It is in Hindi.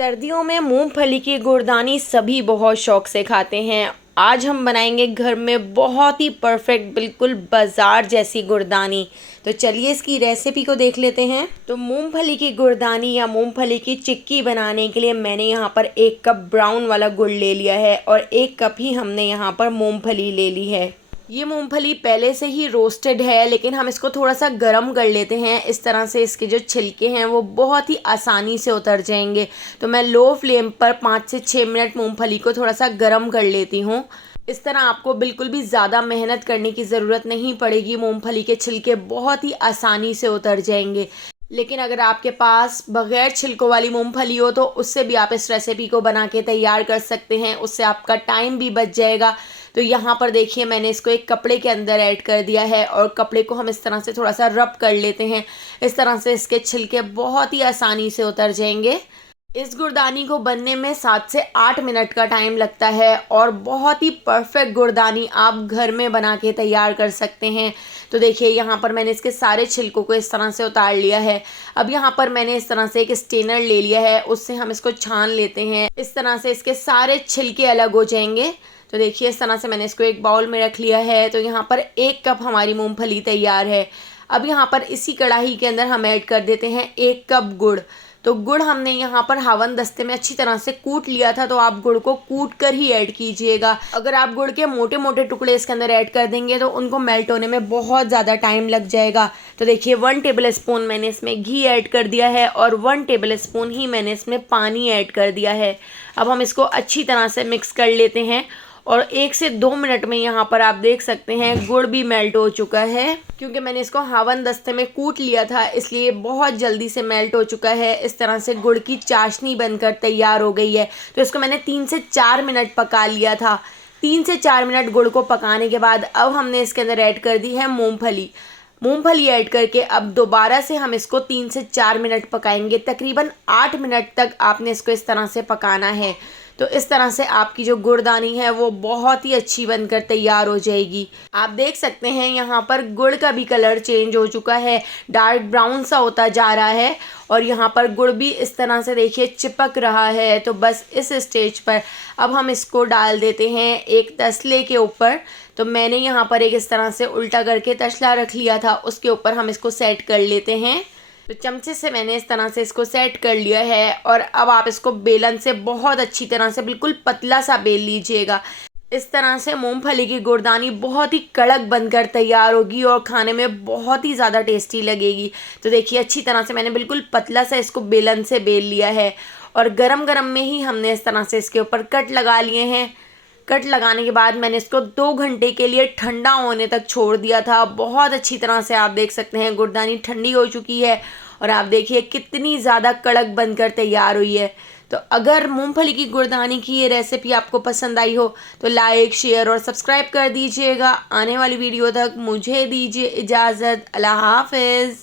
सर्दियों में मूंगफली की गुड़दानी सभी बहुत शौक से खाते हैं। आज हम बनाएंगे घर में बहुत ही परफेक्ट, बिल्कुल बाजार जैसी गुड़दानी। तो चलिए इसकी रेसिपी को देख लेते हैं। तो मूंगफली की गुड़दानी या मूंगफली की चिक्की बनाने के लिए मैंने यहाँ पर 1 कप ब्राउन वाला गुड़ ले लिया है और 1 कप ही हमने यहाँ पर मूंगफली ले ली है। ये मूंगफली पहले से ही रोस्टेड है, लेकिन हम इसको थोड़ा सा गर्म कर लेते हैं। इस तरह से इसके जो छिलके हैं वो बहुत ही आसानी से उतर जाएंगे। तो मैं लो फ्लेम पर 5 से 6 मिनट मूंगफली को थोड़ा सा गर्म कर लेती हूँ। इस तरह आपको बिल्कुल भी ज़्यादा मेहनत करने की ज़रूरत नहीं पड़ेगी। मूंगफली के छिलके बहुत ही आसानी से उतर जाएंगे। लेकिन अगर आपके पास बग़ैर छिलकों वाली मूंगफली हो तो उससे भी आप इस रेसिपी को बना के तैयार कर सकते हैं। उससे आपका टाइम भी बच जाएगा। तो यहाँ पर देखिए मैंने इसको एक कपड़े के अंदर ऐड कर दिया है और कपड़े को हम इस तरह से थोड़ा सा रब कर लेते हैं। इस तरह से इसके छिलके बहुत ही आसानी से उतर जाएंगे। इस गुड़दानी को बनने में 7 से 8 मिनट का टाइम लगता है और बहुत ही परफेक्ट गुड़दानी आप घर में बना के तैयार कर सकते हैं। तो देखिए यहाँ पर मैंने इसके सारे छिलकों को इस तरह से उतार लिया है। अब यहाँ पर मैंने इस तरह से एक स्ट्रेनर ले लिया है, उससे हम इसको छान लेते हैं। इस तरह से इसके सारे छिलके अलग हो जाएंगे। तो देखिए इस तरह से मैंने इसको एक बाउल में रख लिया है। तो यहाँ पर 1 कप हमारी मूंगफली तैयार है। अब यहाँ पर इसी कढ़ाई के अंदर हम ऐड कर देते हैं 1 कप गुड़। तो गुड़ हमने यहाँ पर हवन दस्ते में अच्छी तरह से कूट लिया था, तो आप गुड़ को कूट कर ही ऐड कीजिएगा। अगर आप गुड़ के मोटे मोटे टुकड़े इसके अंदर ऐड कर देंगे तो उनको मेल्ट होने में बहुत ज़्यादा टाइम लग जाएगा। तो देखिए 1 टेबल स्पून मैंने इसमें घी ऐड कर दिया है और 1 टेबल स्पून ही मैंने इसमें पानी ऐड कर दिया है। अब हम इसको अच्छी तरह से मिक्स कर लेते हैं और 1 से 2 मिनट में यहाँ पर आप देख सकते हैं गुड़ भी मेल्ट हो चुका है। क्योंकि मैंने इसको हवन दस्ते में कूट लिया था इसलिए बहुत जल्दी से मेल्ट हो चुका है। इस तरह से गुड़ की चाशनी बनकर तैयार हो गई है। तो इसको मैंने 3 से 4 मिनट पका लिया था। 3 से 4 मिनट गुड़ को पकाने के बाद अब हमने इसके अंदर ऐड कर दी है मूंगफली ऐड करके अब दोबारा से हम इसको 3 से 4 मिनट पकाएंगे। तकरीबन 8 मिनट तक आपने इसको इस तरह से पकाना है। तो इस तरह से आपकी जो गुड़दानी है वो बहुत ही अच्छी बनकर तैयार हो जाएगी। आप देख सकते हैं यहाँ पर गुड़ का भी कलर चेंज हो चुका है, डार्क ब्राउन सा होता जा रहा है और यहाँ पर गुड़ भी इस तरह से देखिए चिपक रहा है। तो बस इस स्टेज पर अब हम इसको डाल देते हैं एक तसले के ऊपर। तो मैंने यहाँ पर एक इस तरह से उल्टा करके तसला रख लिया था, उसके ऊपर हम इसको सेट कर लेते हैं। तो चमचे से मैंने इस तरह से इसको सेट कर लिया है और अब आप इसको बेलन से बहुत अच्छी तरह से बिल्कुल पतला सा बेल लीजिएगा। इस तरह से मूंगफली की गुड़दानी बहुत ही कड़क बनकर तैयार होगी और खाने में बहुत ही ज़्यादा टेस्टी लगेगी। तो देखिए अच्छी तरह से मैंने बिल्कुल पतला सा इसको बेलन से बेल लिया है और गरम गरम में ही हमने इस तरह से इसके ऊपर कट लगा लिए हैं। कट लगाने के बाद मैंने इसको 2 घंटे के लिए ठंडा होने तक छोड़ दिया था। बहुत अच्छी तरह से आप देख सकते हैं गुड़दानी ठंडी हो चुकी है और आप देखिए कितनी ज़्यादा कड़क बनकर तैयार हुई है। तो अगर मूंगफली की गुड़दानी की ये रेसिपी आपको पसंद आई हो तो लाइक, शेयर और सब्सक्राइब कर दीजिएगा। आने वाली वीडियो तक मुझे दीजिए इजाज़त। अल्लाह हाफ़िज़।